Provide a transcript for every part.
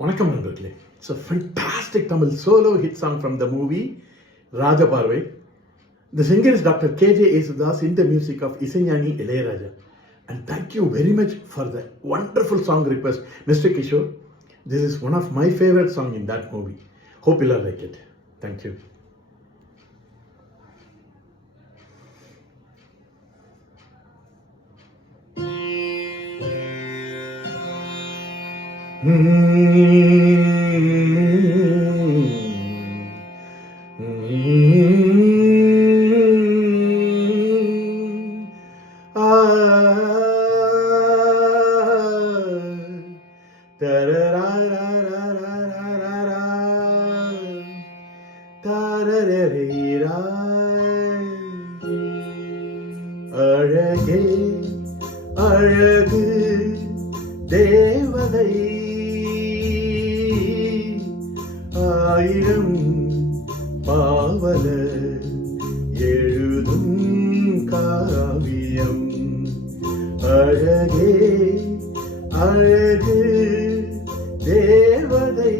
வணக்கம் நண்பர்களே. It's a fantastic Tamil solo hit song from the movie Rajaparvai. The singer is Dr. K.J. Yesudas in the music of Isaignani Ilayaraja. And thank you very much for the wonderful song request, Mr. Kishore. This is one of my favorite songs in that movie. Hope you'll like it. Thank you. அழகே அழகு தேவதை ஆயிரம் பாவலர் எழுதும் காவியம். அழகே அழகு தேவதை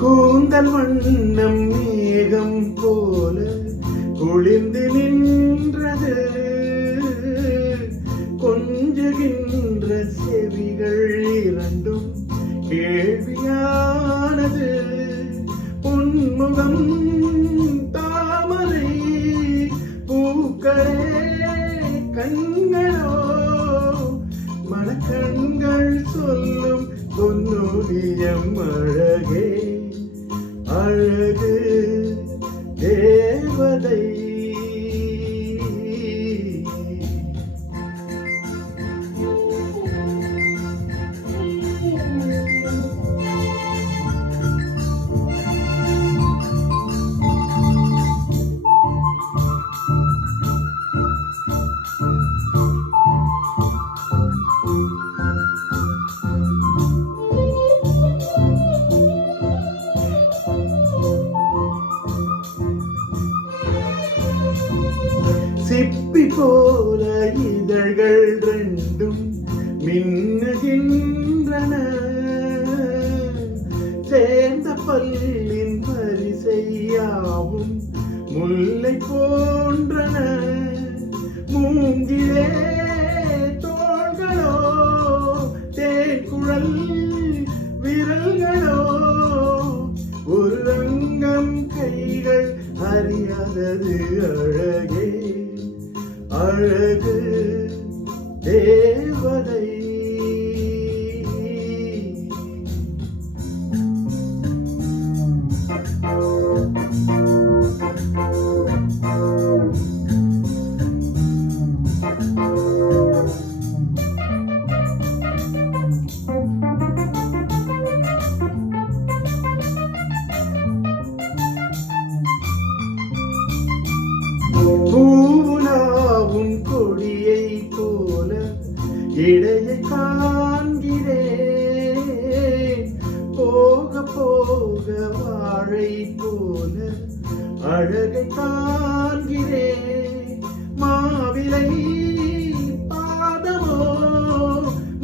கூந்தல் வண்ணம் மேகம் போல குளிர்ந்து நின்றது, கொஞ்சுகின்ற செவிகள் இரண்டும் கேள்வியானது. பொன்முகம் தாமரை பூக்களே கண்களோ, மனக்கண்கள் சொல்லும் பொன்னோவியம். அழகே அழகு தேவதை சிப்பி போல இதழ்கள் ரெண்டும் மின்னுகின்றன, சேர்ந்த பல்லின் வரிசையாவும் முல்லை போன்றன. மூங்கிலே தோள்களோ தேக்குழல் விரல்களோ, ஒரு ரங்கம் கைகள் அறியாதது. அழகே அழகு தேவதை பூனாவும் கொடியை போல இடையை காண்கிறேன், போக போக வாழை போல அழகை காண்கிறேன். மாவிலை பாதமோ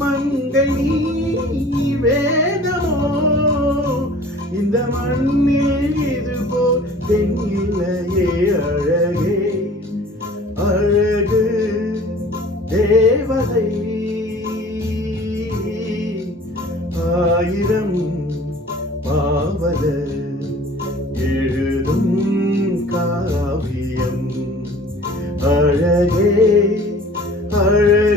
மங்கை நீ வேதமோ, இந்த மண்ணில் இதுபோல் தென்னில்லையே. அழகே அழகு தேவதை ஆயிரம் பாவலர் எழுதும் காவியம். அழகே அழகு